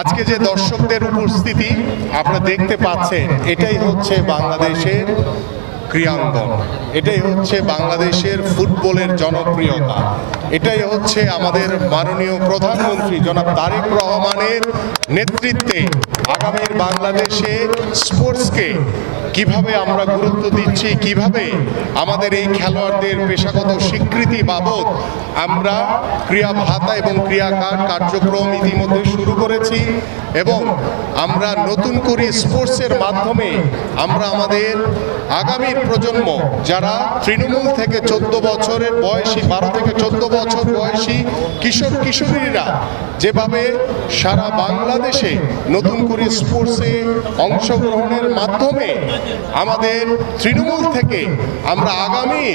আজকে যে দর্শকদের উপস্থিতি আপনারা দেখতে পাচ্ছেন, এটাই হচ্ছে বাংলাদেশের ক্রীড়াঙ্গন, এটাই হচ্ছে বাংলাদেশের ফুটবলের জনপ্রিয়তা, এটাই হচ্ছে আমাদের মাননীয় প্রধানমন্ত্রী জনাব তারেক রহমানের নেতৃত্বে আগামীর বাংলাদেশে স্পোর্টসকে কিভাবে আমরা গুরুত্ব দিচ্ছি, কিভাবে আমাদের এই খেলোয়াড়দের পেশাগত স্বীকৃতি বাবদ আমরা ক্রিয়া ভাতা এবং ক্রিয়া কার্যক্রম ইতিমধ্যে শুরু করেছি এবং আমরা নতুন করে স্পোর্টসের মাধ্যমে আমরা আমাদের আগামীর প্রজন্ম যারা তৃণমূল থেকে 14 বছরের বয়সী, 12 থেকে 14 বছর বয়সী কিশোর কিশোরীরা যেভাবে সারা বাংলাদেশে নতুন করে স্পোর্টসে অংশগ্রহণের মাধ্যমে আমাদের তৃণমূল থেকে আমরা আগামী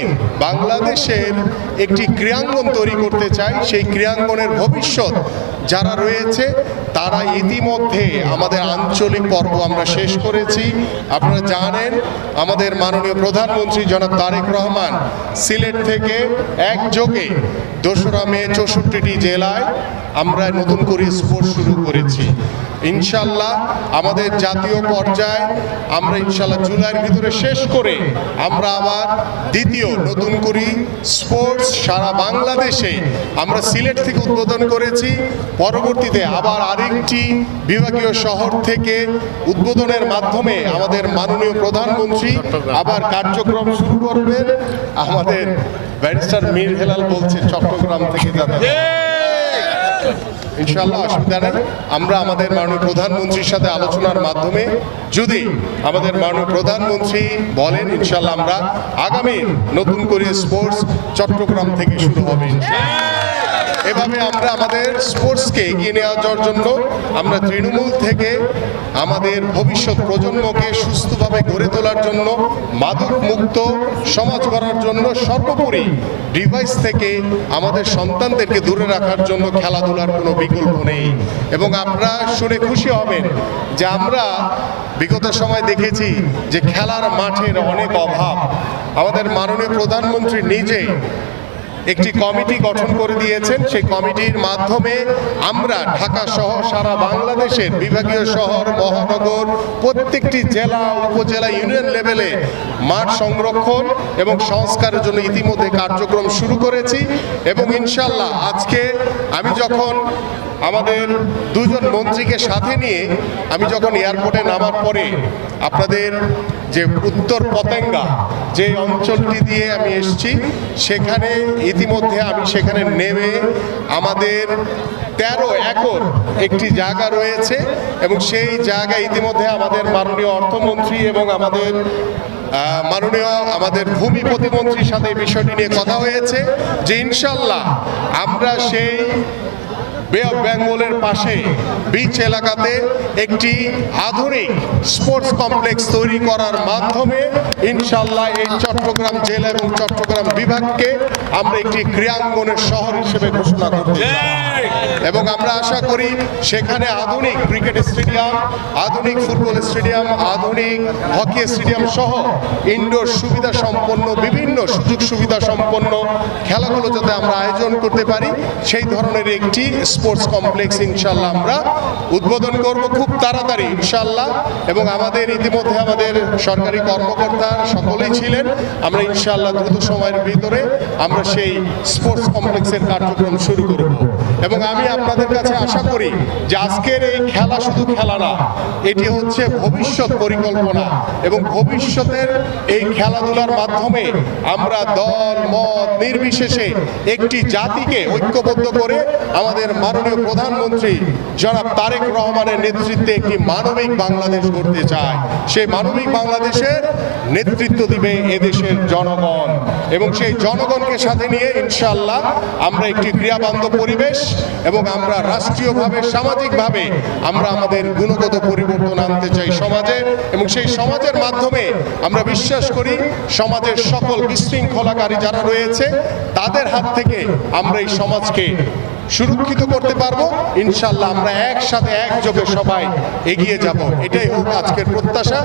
বাংলাদেশের একটি ক্রীড়াঙ্গন তৈরি করতে চাই। সেই ক্রীড়াঙ্গনের ভবিষ্যৎ যারা রয়েছে তারা ইতিমধ্যে আমাদের আঞ্চলিক পর্ব আমরা শেষ করেছি। আপনারা জানেন আমাদের মাননীয় প্রধানমন্ত্রী জনাব তারেক রহমান সিলেট থেকে একযোগে 2রা মে 64টি জেলায় আমরা নতুন করে স্পোর্টস শুরু করেছি। ইনশাল্লাহ আমাদের জাতীয় পর্যায়ে আমরা ইনশাল্লাহ জুলাইয়ের ভিতরে শেষ করে আমরা আবার দ্বিতীয় নতুন করে স্পোর্টস সারা বাংলাদেশে আমরা সিলেট থেকে উদ্বোধন করেছি। পরবর্তীতে আবার আরেকটি বিভাগীয় শহর থেকে উদ্বোধনের মাধ্যমে আমাদের মাননীয় প্রধানমন্ত্রী আবার কার্যক্রম শুরু করবেন। আমাদের ব্যারিস্টার মীর হেলাল বলছে চট্টগ্রাম থেকে যাবে, ইনশাআল্লাহ অসুবিধা নেই। আমরা আমাদের মাননীয় প্রধানমন্ত্রীর সাথে আলোচনার মাধ্যমে যদি আমাদের মাননীয় প্রধানমন্ত্রী বলেন ইনশাআল্লাহ আমরা আগামী নতুন করে স্পোর্টস চট্টগ্রাম থেকে শুরু হবে। এভাবে আমরা আমাদের স্পোর্টসকে এগিয়ে নিয়ে যাওয়ার জন্য আমরা তৃণমূল থেকে আমাদের ভবিষ্যৎ প্রজন্মকে সুস্থভাবে গড়ে তোলার জন্য, মাদক মুক্ত সমাজ গড়ার জন্য, সর্বোপরি ডিভাইস থেকে আমাদের সন্তানদেরকে দূরে রাখার জন্য খেলাধুলার কোনো বিকল্প নেই। এবং আপনারা শুনে খুশি হবেন যে আমরা বিগত সময় দেখেছি যে খেলার মাঠের অনেক অভাব। আমাদের মাননীয় প্রধানমন্ত্রী নিজে একটি কমিটি গঠন করে দিয়েছেন। সেই কমিটির মাধ্যমে আমরা ঢাকা সহ সারা বাংলাদেশের বিভাগীয় শহর, মহানগর, প্রত্যেকটি জেলা, উপজেলা, ইউনিয়ন লেভেলে মাঠ সংরক্ষণ এবং সংস্কারের জন্য ইতিমধ্যে কার্যক্রম শুরু করেছি। এবং ইনশাল্লাহ আজকে আমি যখন আমাদের 2জন মন্ত্রীকে সাথে নিয়ে আমি যখন এয়ারপোর্টে নামার পরে আপনাদের যে উত্তর পতেঙ্গা যে অঞ্চলটি দিয়ে আমি এসেছি সেখানে ইতিমধ্যে আমি সেখানে নেমে আমাদের 13 একর একটি জায়গা রয়েছে এবং সেই জায়গা ইতিমধ্যে আমাদের মাননীয় অর্থমন্ত্রী এবং আমাদের মাননীয় আমাদের ভূমি প্রতিমন্ত্রীর সাথে এই বিষয়টি নিয়ে কথা হয়েছে যে ইনশাল্লাহ আমরা সেই বে অফ বেঙ্গলের পাশে বিচ এলাকাতে একটি আধুনিক স্পোর্টস কমপ্লেক্স তৈরি করার মাধ্যমে ইনশাল্লাহ এই চট্টগ্রাম জেলা এবং চট্টগ্রাম বিভাগকে আমরা একটি ক্রীড়াঙ্গনের শহর হিসেবে ঘোষণা করতে চাই। এবং আমরা আশা করি সেখানে আধুনিক ক্রিকেট স্টেডিয়াম, আধুনিক ফুটবল স্টেডিয়াম, আধুনিক হকি স্টেডিয়াম সহ ইনডোর সুবিধা সম্পন্ন বিভিন্ন সুযোগ সুবিধা সম্পন্ন খেলাগুলো যাতে আমরা আয়োজন করতে পারি সেই ধরনের একটি স্পোর্টস কমপ্লেক্স ইনশাল্লাহ আমরা উদ্বোধন করব খুব তাড়াতাড়ি ইনশাল্লাহ। এবং আমাদের ইতিমধ্যে আমাদের সরকারি কর্মকর্তা সকলেই ছিলেন, আমরা ইনশাল্লাহ দ্রুত সময়ের ভিতরে আমরা সেই স্পোর্টস কমপ্লেক্সের কার্যক্রম শুরু করব। এবং আমি আপনাদের কাছে আশা করি যে আজকের এই খেলা শুধু খেলা না, এটি হচ্ছে ভবিষ্যৎ পরিকল্পনা এবং ভবিষ্যতের এই খেলাধুলার মাধ্যমে আমরা দল মত নির্বিশেষে একটি জাতিকে ঐক্যবদ্ধ করে আমাদের মাননীয় প্রধানমন্ত্রী জনাব তারেক রহমানের নেতৃত্বে একটি মানবিক বাংলাদেশ গড়তে চায়। সেই মানবিক বাংলাদেশের নেতৃত্ব দিবে এদেশের জনগণ এবং সেই জনগণকে সাথে নিয়ে ইনশাআল্লাহ আমরা একটি ক্রিয়াবান্ধব পরিবেশ এবং আমরা রাষ্ট্রীয়ভাবে সামাজিকভাবে আমরা আমাদের গুণগত পরিবর্তন আনতে চাই সমাজে। এবং সেই সমাজের মাধ্যমে আমরা বিশ্বাস করি সমাজের সকল বিশৃঙ্খলাকারী যারা রয়েছে তাদের হাত থেকে আমরা এই সমাজকে সুরক্ষিত করতে পারবো। ইনশাআল্লাহ আমরা একসাথে একযোগে সবাই এগিয়ে যাব, এটাই হোক আজকের প্রত্যাশা।